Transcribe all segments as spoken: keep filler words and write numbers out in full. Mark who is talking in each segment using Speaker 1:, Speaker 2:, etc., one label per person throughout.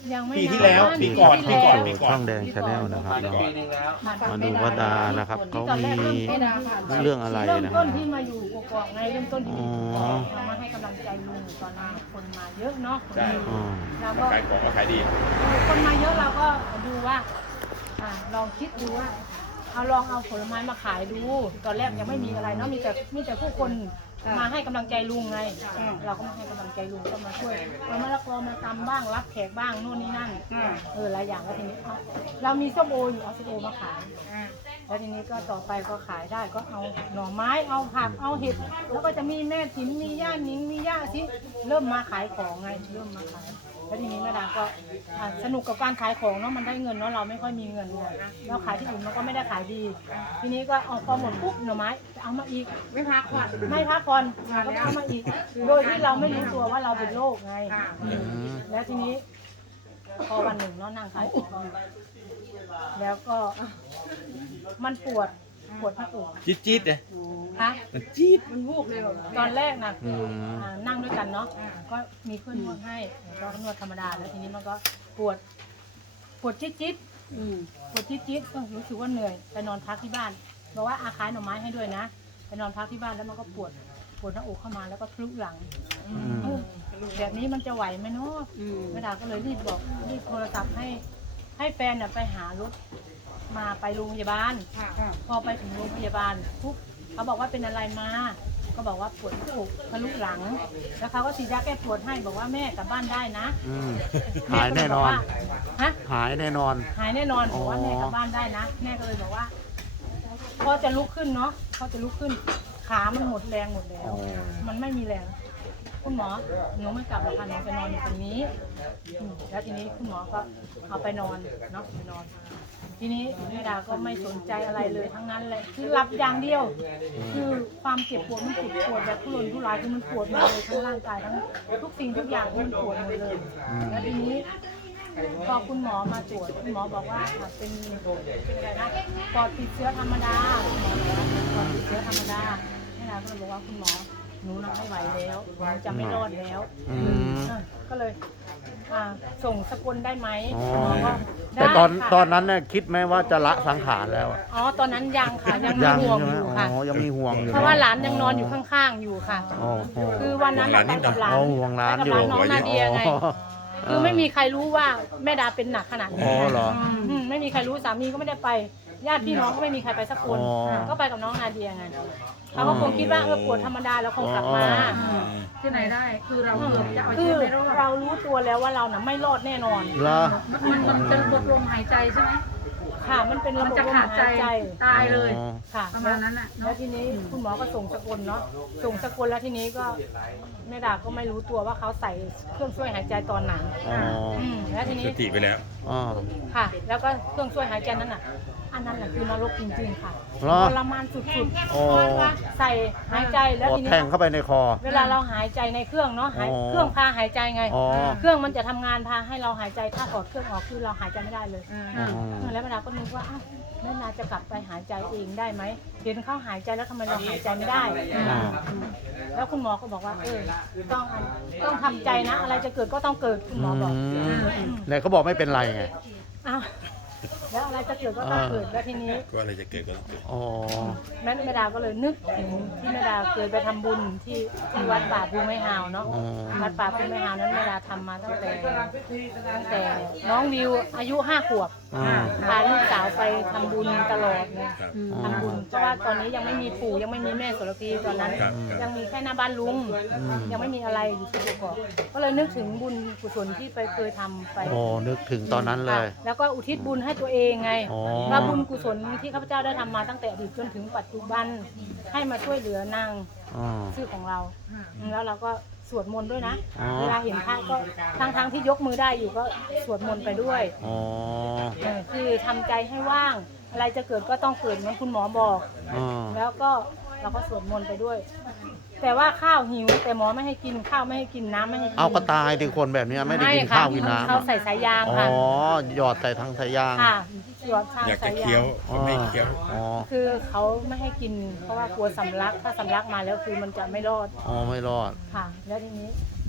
Speaker 1: ยังไม่
Speaker 2: ปีที่แล้ว
Speaker 1: นาน
Speaker 2: ปีก่อน
Speaker 1: ปี
Speaker 2: ปีก่อน
Speaker 1: ที่
Speaker 2: ปี
Speaker 1: แล้ว
Speaker 2: ก่อน
Speaker 3: ช่องแดงชาแนลนะครับเนาะ
Speaker 4: ปีนึงแล้ว
Speaker 3: มาดูว่าดานะครับเขา
Speaker 1: ตอนแร
Speaker 3: มี
Speaker 1: กเริ่มต้น
Speaker 3: เรื่องอะไร
Speaker 1: เริ่ม
Speaker 3: นะค
Speaker 1: ต้
Speaker 3: รับ
Speaker 1: นที่มาอยู่กกอกไงเริ่มต้นที่อยู่กก
Speaker 3: อ๋
Speaker 1: อ
Speaker 3: อ
Speaker 1: กเรามาให้กำลังใจลุงตอนนั้นคนมาเยอะเนาะ
Speaker 2: ใช่
Speaker 3: อ๋อ
Speaker 1: เราก็
Speaker 2: ขายของก็ขายดี
Speaker 1: คนมาเยอะเราก็ดูว่าอ่าลองคิดดูว่าเอาลองเอาผลไม้มาขายดู ตอนแรกยังไม่มีอะไรเนาะมีแต่มีแต่ผู้คนมาให้กำลังใจลุงไง เราก็มาให้กำลังใจลุงก็มาช่วยเอามะละกอมาตำบ้างรับแขกบ้างนู่นนี่นั่นเออหลายอย่างแล้วทีนี้เอาเรามีส้มโออยู่เอาส้มโอมาขายแล้วทีนี้ก็ต่อไปก็ขายได้ก็เอาหน่อไม้เอาผักเอาเห็ดแล้วก็จะมีแม่ถิ่นมีย่านิงมีย่าที่เริ่มมาขายของไงเริ่มมาขายแล้วทีนี้แม่ดาก็อ่าสนุกกับการขายของเนาะมันได้เงินเนาะเราไม่ค่อยมีเงินไงเราขายที่อื่นมันก็ไม่ได้ขายดี ทีนี้ก็เอาพอหมดปุ๊บหน่อไม้เอามาอีกไม่พักผ่อนไม่พักผ่อนก็เอามาอีก โดยที่เราไม่รู้ตัวว่าเราเป็นโรคไง
Speaker 3: อืม
Speaker 1: แล้วทีนี้พอวันหนึ่งเนาะนั่งขายของแล้วก็มันปวดปวดหน้าอก
Speaker 2: จี๊ดจี๊ดเลย
Speaker 1: คะ
Speaker 2: มันจี๊ด
Speaker 1: มันวูบเลยตอนแรกนะคืออ่านั่งด้วยกันเนาะก็มีเพื่อนนวดให้ก็นวดธรรมดาแล้วทีนี้มันก็ปวดปวดจิ๊ดจิ๊ดปวดจิ๊ดจิ๊ดก็รู้สึกว่าเหนื่อยไปนอนพักที่บ้านบอกว่าอาขายหน่อไม้ให้ด้วยนะไปนอนพักที่บ้านแล้วมันก็ปวดปวดหน้าอกเข้ามาแล้วก็ทะลุหลัง
Speaker 3: อืม
Speaker 1: เออแบบนี้มันจะไหวไหมเนาะแม่ดาก็เลยรีบบอกรีบโทรศัพท์ให้ให้แฟนน่ะไปหารถมาไปโรงพยาบาลพอไปถึงโรงพยาบาลปุ๊บเขาบอกว่าเป็นอะไรมาก็บอกว่าปวดหน้าอกทะลุหลัง แล้วเขาก็ฉีดยาแก้ปวดให้บอกว่าแม่กลับบ้านได้นะ
Speaker 3: อืมหายแน่นอน
Speaker 1: ฮะ
Speaker 3: หายแน่นอน
Speaker 1: หายแน่นอนบอกว่า
Speaker 3: อ๋อ
Speaker 1: แม่กลับบ้านได้นะแม่ก็เลยบอกว่าพอจะลุกขึ้นเนาะพอจะลุกขึ้นขามันหมดแรงหมดแล้ว มันไม่มีแรง คุณหมอหนูไม่กลับหรอกค่ะหนูจะนอนอยู่ตรงนี้อืมแล้วทีนี้คุณหมอก็เอาไปนอนเนาะไปนอน ทีนี้แม่ดาก็ไม่สนใจอะไรเลยทั้งนั้นเลยคือหลับอย่างเดียว คือความเจ็บปวดมันปวดปวดแบบทุรนทุรายคือมันปวดหมดเลยทั้งร่างกายทั้งทุกสิ่งทุกอย่างมันปวดหมดเลย แล้วทีนี้พอคุณหมอมาตรวจคุณหมอบอกว่าอ่ะเป็นเป็นอะไรนะปอดติดเชื้อธรรมดาคุณหมอบอกว่าเป็นปอดติดเชื้อธรรมดาแม่ดาก็เลยบอกว่าคุณหมอหนูน่ะไม่ไหวแล้วหนูจะไม่รอดแล้ว
Speaker 3: อืม
Speaker 1: อ่ะก็เลยอ่าส่งสกุลได้ไหม
Speaker 3: อ๋อ
Speaker 1: หมอก็ได้
Speaker 3: แต่ตอน
Speaker 1: ค่ะ
Speaker 3: ตอนนั้นเนี่ยคิดไหมว่าจะละสังขารแล้วอะ
Speaker 1: อ๋อตอนนั้นยังค่ะยังมี
Speaker 3: ยัง
Speaker 1: ห่วง
Speaker 3: ใช่ไหม
Speaker 1: อยู่
Speaker 3: อ๋
Speaker 1: ค่ะ
Speaker 3: อยังมีห่วงอยู่
Speaker 1: เพราะว่าหลานยังนอนอยู่ข้างๆอยู่ค่ะ
Speaker 3: อ๋ออ๋อ
Speaker 1: คือวันนั้นเราไปกับหลาน
Speaker 3: อ๋อห่วงหลาน
Speaker 1: ไป
Speaker 3: อยู่
Speaker 1: กับหลานน้องนาเดียไง
Speaker 3: อ๋อ
Speaker 1: คือไม่มีใครรู้ว่าแม่ดาเป็นหนักขนาดนี้
Speaker 3: อ๋อเหรอ
Speaker 1: อืมไม่มีใครรู้สามีก็ไม่ได้ไปญาติพี่น้องก็ไม่มีใครไปสักคน
Speaker 3: อ๋อ
Speaker 1: ก็ไปกับน้องนาเดียไงเขาก็คงคิดว่าเออปวดธรรมดาแล้วคงกลับมา
Speaker 3: อ๋อ
Speaker 5: ที่ไหนได้คือเราเกือบจะเอา
Speaker 1: คื
Speaker 5: ชี
Speaker 1: อ
Speaker 5: วิตไม่รอด
Speaker 1: เรารู้ตัวแล้วว่าเราน่ะไม่รอดแน่นอน
Speaker 3: เหรอ
Speaker 5: มันมันจะหมดลมหายใจใช่ไหม
Speaker 1: ค่ะมันเป็นระ
Speaker 5: มัน
Speaker 1: บบ
Speaker 5: จะ
Speaker 1: ลม
Speaker 5: ขาดใจ
Speaker 1: หายใจ
Speaker 5: ตายเลย
Speaker 3: อ๋อ
Speaker 1: ค่ะ
Speaker 5: ประมาณนั้นน่ะ
Speaker 1: แล้
Speaker 5: เนาะ
Speaker 1: วทีนี้คุณหมอก็ส่งสกุลเนาะส่งสกุลแล้วทีนี้ก็แม่ดาก็ไม่รู้ตัวว่าเขาใส่เครื่องช่วยหายใจตอนไหน
Speaker 3: อ๋อ
Speaker 1: อืมแล้วทีนี้
Speaker 2: สติไปแล้ว
Speaker 3: อ๋อ
Speaker 1: ค่ะ แล้วก็เครื่องช่วยหายใจนั้นน่ะ อันนั้นน่ะคือนรกจริงๆค่ะ
Speaker 3: เหรอ
Speaker 1: ทรมานสุด
Speaker 3: โอ้
Speaker 1: ๆ ใส่หายใจแล้ว
Speaker 3: โอ้
Speaker 1: ทีนี้
Speaker 3: แทงเข้าไปในคอ
Speaker 1: เวลาเราหายใจในเครื่องเนาะหาย
Speaker 3: อ๋อ
Speaker 1: เครื่องพาหายใจไง
Speaker 3: อ๋อ
Speaker 1: เครื่องมันจะทำงานพาให้เราหายใจถ้าถอดเครื่องออกคือเราหายใจไม่ได้เลย
Speaker 3: อ๋อ
Speaker 1: เออแล้วแม่ดาก็นึกว่าอ้าวแม่นาจะกลับไปหายใจเองได้ไหมเห็นเขาหายใจแล้วทำไมเราหายใจไม่ได้
Speaker 3: อ๋อ
Speaker 1: แล้วคุณหมอก็บอกว่าเออต้องต้องทำใจนะ อะไรจะเกิดก็ต้องเกิดคุณหมอบอก
Speaker 3: อืมเนี่ยเขาบอกไม่เป็นไรไง
Speaker 1: อ้าวแล้วอะไรจะเกิดก็ต้องเกิดแล้วทีนี้
Speaker 2: ก็อะไรจะเกิดก็ต้องเกิด
Speaker 3: อ๋อ
Speaker 1: แม่แม่ดาก็เลยนึกถึงที่แม่ดาเคยไปทำบุญที่ที่วัดป่าภูไม้ฮาวเนาะ
Speaker 3: อ๋อ
Speaker 1: วัดป่าภูไม้ฮาวนั้นแม่ดาทำมาตั้งแต่ตั้งแต่น้องวิวอายุห้าขวบ
Speaker 3: อ๋อ
Speaker 1: พาลูกสาวไปทำบุญตลอดเลย
Speaker 2: ครับ
Speaker 1: ทำบุญเพราะว่าตอนนี้ยังไม่มีปู่ยังไม่มีแม่โสระพีตอนนั้น
Speaker 2: ครับครับ
Speaker 1: ยังมีแค่หน้าบ้านลุง ยังไม่มีอะไรอยู่ที่กกอกก็เลยนึกถึงบุญกุศลที่ไปเคยทำไป
Speaker 3: โอ้นึกถึงตอนนั้นเลย
Speaker 1: ค่ะแล้วก็อุทิศบุญให้ตัวเองไง
Speaker 3: อ๋อ
Speaker 1: ว่าบุญกุศลที่ข้าพเจ้าได้ทำมาตั้งแต่อดีตจนถึงปัจจุบันให้มาช่วยเหลือนาง
Speaker 3: อ๋อ
Speaker 1: ชื่อของเราอืมแล้วเราก็สวดมนต์ด้วยนะ
Speaker 3: อ๋อ
Speaker 1: เวลาเห็นพระก็ทั้งทั้งๆที่ยกมือได้อยู่ก็สวดมนต์ไปด้วย
Speaker 3: อ๋อ
Speaker 1: เออคือทำใจให้ว่าง อะไรจะเกิดก็ต้องเกิดเหมือนคุณหมอบอก
Speaker 3: อ๋อ
Speaker 1: แล้วก็เราก็สวดมนต์ไปด้วย แต่ว่าข้าวหิวแต่หมอไม่ให้กินข้าวไม่ให้กินน้ำไม่ให้กิน
Speaker 3: เอาก็ตายดิคนแบบเนี้ยไม่ได้กิน
Speaker 1: ค่ะ
Speaker 3: ข้าวกินน้ำ
Speaker 1: เขา
Speaker 3: อะ
Speaker 1: ใส่สายยาง
Speaker 3: อ๋อ
Speaker 1: ค่ะ
Speaker 3: หยอดใส่ทางสายยาง
Speaker 1: ค่ะหยอดทาง
Speaker 2: อยาก
Speaker 1: สา
Speaker 2: จะ
Speaker 1: ย
Speaker 2: เคี้ย
Speaker 1: ยาว ง
Speaker 2: ก็ไม่เคี้ยว
Speaker 3: อ๋อ
Speaker 1: คือเขาไม่ให้กิน เพราะว่ากลัวสำลักถ้าสำลักมาแล้วคือมันจะไม่รอด
Speaker 3: อ๋อไม่รอด
Speaker 1: ค่ะ แล้วทีนี้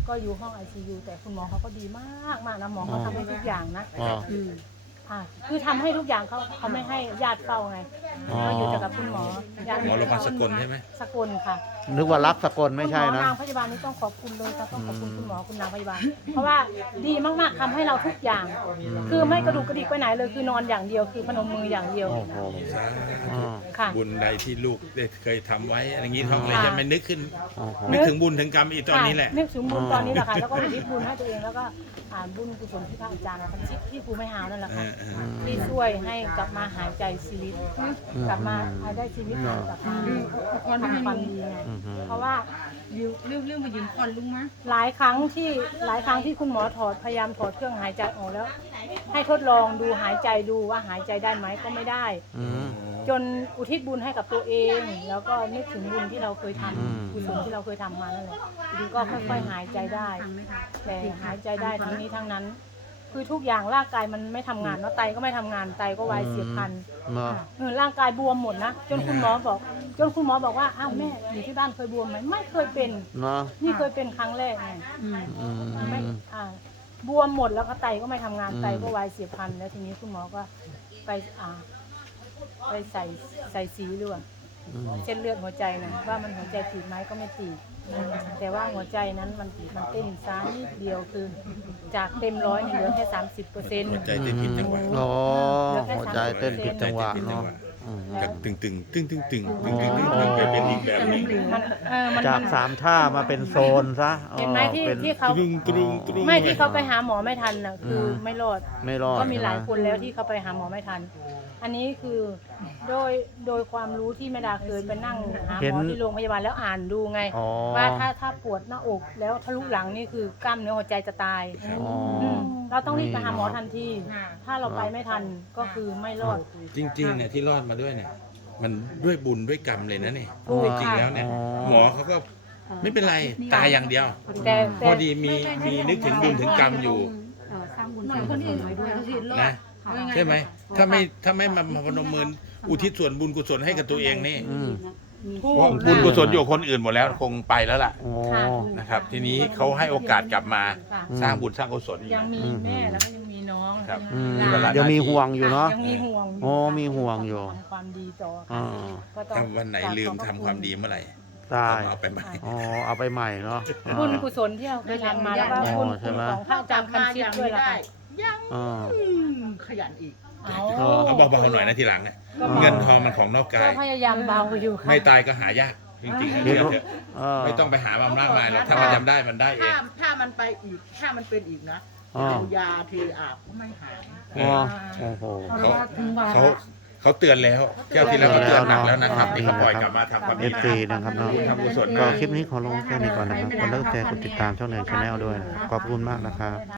Speaker 1: ก็อยู่ห้อง ไอ ซี ยู แต่คุณหมอเขาก็ดีมากมากนะหมอเขาทำให้ทุกอย่างนะ
Speaker 3: อ๋อ
Speaker 5: อืม
Speaker 1: อ่าคือทำให้ทุกอย่างเขาเขาไม่ให้ญาติเฝ้าไง
Speaker 3: อ๋อ
Speaker 1: เขาอยู่แต่กับคุณหมอญาติ
Speaker 2: หมอโรงพยาบาลสกลใช่ไหม
Speaker 1: สกลค่ะ
Speaker 3: นึกว่ารักสกลไม่ใช่
Speaker 1: คุณหมอ
Speaker 3: นะ
Speaker 1: นางพยาบาลนี่ต้องขอบคุณเลยค่ะต้องขอบคุณคุณหมอคุณนางพยาบาล เพราะว่าดีมากๆทำให้เราทุกอย่าง คือไม่กระดูกกระดิกไปไหนเลยคือนอนอย่างเดียวคือพนมมืออย่างเดียว
Speaker 3: โอ้โห
Speaker 2: สา
Speaker 3: อ๋อ
Speaker 1: ค่ะ
Speaker 2: บุญใดที่ลูกได้เคยทำไว้อะไรอย่างนี้เขาเลยจะไม่นึกขึ้น
Speaker 3: โอ้โห
Speaker 2: นึกถึงบุญถึงกรรมอีกตอนนี้แหละ
Speaker 1: นึกถึงบุญตอนนี้แหละค่ะ แล้วก็อุทิศบุญให้ตัวเองแล้วก็อ่านบุญกุศลที่พระอาจารย์ทำชิปที่ภูไม่หาวนั่นแหละค่ะ
Speaker 2: เออเออ
Speaker 1: ที่ช่วยให้กลับมาหายใจชีวิต กลับมาได้ชีวิตใหม่กลับมาทำความดีไง
Speaker 3: อืม
Speaker 1: เพราะว่า
Speaker 5: เรื่องเรื่องมายืนผ่อนลุงมะ
Speaker 1: หลายครั้งที่หลายครั้งที่คุณหมอถอดพยายามถอดเครื่องหายใจออกแล้ว ให้ทดลองดูหายใจดูว่าหายใจได้ไหมก็ไม่ได้
Speaker 3: อืม
Speaker 1: จนอุทิศบุญให้กับตัวเอง แล้วก็นึกถึงบุญที่เราเคยท
Speaker 3: อืม
Speaker 1: ำกุศลที่เราเคยทำมานั่นแหละดีก็ค่อยๆหายใจได้
Speaker 5: ทำไหมคะ
Speaker 1: แต่หายใจได้ทั้งนี้ทั้งนั้น คือทุกอย่างร่างกายมันไม่ทำงานเนาะไตก็ไม่ทำงานไตก็วายเสียบพลัน
Speaker 3: เนาะ
Speaker 1: เออร่างกายบวมหมดนะจนคุณหมอบอก จนคุณหมอบอกว่าอ้าวแม่อยู่ที่บ้านเคยบวมไหมไม่เคยเป็น
Speaker 3: เนาะ
Speaker 1: นี่เคยเป็นครั้งแรกไง
Speaker 5: อืม
Speaker 3: อืม
Speaker 1: ไม่อ่าบวมหมดแล้วก็ไตก็ไม่ทำงาน
Speaker 3: อืม
Speaker 1: ไตก็วายเสียบพลันแล้วทีนี้คุณหมอก็ไปอ่าไปใส่ใส่สีเลือด
Speaker 3: อืม
Speaker 1: เส้นเลือดหัวใจนะว่ามันหัวใจตีบไหมก็ไม่ตีบแต่ว่าหัวใจนั้นมันมันเต้นช้านิดเดียวคือ จากเต็มร้อยเนี่ยเหลือแค่สามสิบเปอร์เซ็นต์
Speaker 2: หัวใจเต้นผิดจังหวะ
Speaker 3: อ๋อหัวใจเต้นผิดจังหวะเนาะอืม
Speaker 2: จากตึงตึงตึงตึงตึงตึงตึงตึงตึงไปเป็นอีกแบบหนึง
Speaker 1: มันเออมัน
Speaker 3: จาก
Speaker 1: มัน
Speaker 3: สามท่ามาเป็นโซนซะอ๋อ
Speaker 1: เห็นไหมที่
Speaker 3: เป็น
Speaker 1: ที่เขา
Speaker 2: ตรึงตรึงตรึง
Speaker 1: ไม่ที่เขาไปหาหมอไม่ทันน่ะคืออ
Speaker 3: ม
Speaker 1: ไม่รอด
Speaker 3: ไม่รอด
Speaker 1: ก็มีหลาย
Speaker 3: ใช่ไ
Speaker 1: คนแล้วที่เขาไปหาหมอไม่ทัน อันนี้คือโดยโดยความรู้ที่แม่ดาเคยไปนั่งหาห
Speaker 3: เห็น
Speaker 1: มอที่โรงพยาบาลแล้วอ่านดูไง
Speaker 3: อ๋อ
Speaker 1: ว่าถ้าถ้าปวดหน้าอกแล้วทะลุหลังนี่คือกล้ามเนื้อหัวใจจะตาย
Speaker 3: อ๋อ
Speaker 1: มเราต้องรีบไปหาหมอทันที
Speaker 5: ค่ะ
Speaker 1: ถ้าเราไปไม่ทันก็คือไม่รอด
Speaker 2: จริงๆเนี่ยที่รอดมาด้วยเนี่ยมันด้วยบุญด้วยกรรมเลยนะนี่
Speaker 1: ถูก
Speaker 2: จริงๆแล้วเนี่ย
Speaker 3: อ๋อ
Speaker 2: หมอเขาก็ไม่เป็นไรตายอย่างเดียว
Speaker 1: แต่
Speaker 2: พ
Speaker 1: แต่
Speaker 2: อดีมีมีนึกถึงบุญถึงกรรมอยู่
Speaker 5: เอ่อสร้างบุญสร้างกุศลไว้ด้วยเขาเห็น
Speaker 2: นะใช่ไหมถ้าไม่ถ้าไม่มาพนมมืออุทิศส่วนบุญกุศลให้กับตัวเองนี่
Speaker 3: อืม
Speaker 1: ถูก
Speaker 2: เพราะบุญกุศลอยู่กับคนอื่นหมดแล้วคงไปแล้วล่ะ
Speaker 3: โอ้
Speaker 1: ค่ะ
Speaker 2: นะครับ ทีนี้เขาให้โอกาสกลับมา
Speaker 1: ค่ะ
Speaker 2: สร้างบุญสร้างกุศลอีก
Speaker 1: ยังมีแม่แล้วก็ยังมีน้อง
Speaker 2: ครับ
Speaker 3: อืม
Speaker 1: ยังมีหลาน
Speaker 3: ยังมีห่วงอยู่เนาะ
Speaker 1: ยังมีห่วงอยู่
Speaker 3: โอ้มีห่วงอยู่
Speaker 1: ทำความดีต่อ
Speaker 3: อ๋อ
Speaker 1: ก็ต้อง
Speaker 2: ถ้าวันไหนลืมทำความดีเมื่อไหร่
Speaker 3: ได้
Speaker 2: เอาไปใหม่
Speaker 3: อ๋อเอาไปใหม่เนาะ
Speaker 1: บุญกุศลที่เราเคยทำมาแล้วก็
Speaker 3: อ๋อ
Speaker 1: บุญ
Speaker 3: ใช่ไหม
Speaker 1: ของพระอาจารย์คันชิดด้วยล่ะค่ะ
Speaker 3: อ๋อ
Speaker 4: ขยันอีก
Speaker 1: เอา
Speaker 3: อ๋อ
Speaker 2: เอาเบาๆหน่อยนะทีหลังอะ
Speaker 1: ก็
Speaker 2: เงินทองมันของนอกกา
Speaker 1: ก็
Speaker 2: ย
Speaker 1: พยายามเบาอยู่ค่ะ
Speaker 2: ไม่ตายก็หายากจริงๆนะ
Speaker 3: เห็น
Speaker 2: เชื่อ
Speaker 3: ว่า
Speaker 2: เถอะ
Speaker 3: เออ
Speaker 2: ไม่ต้องไปหามามากมายหรอกถ้ามันจำได้มันได้เอ
Speaker 4: ถ้าง ถ้ามันไปอีก ถ้ามันเป็นอีกนะ
Speaker 3: อ๋อ
Speaker 4: เอายาเทอาบก็ไม่หาย
Speaker 3: อ๋อโอ้โห
Speaker 5: เพราะว่าถึงวา
Speaker 2: เขา
Speaker 5: ระ
Speaker 2: เขาเตือนแล้วเจ้าที่แล้วเขาเตือนหนักแล้วนะครับนี่เขาปล่อยกลับมาทำความ
Speaker 3: เอ
Speaker 2: ดี
Speaker 3: ฟซีนะครับเนาะ
Speaker 2: ทำกุศล
Speaker 3: ก็
Speaker 2: มา
Speaker 3: คลิปนี้ขอลงแค่นี้ก่อนนะครับกดไลค์กดแชร์กดติดตามช่องแนนชาแนลด้วยนะครับขอบคุณมากนะครับ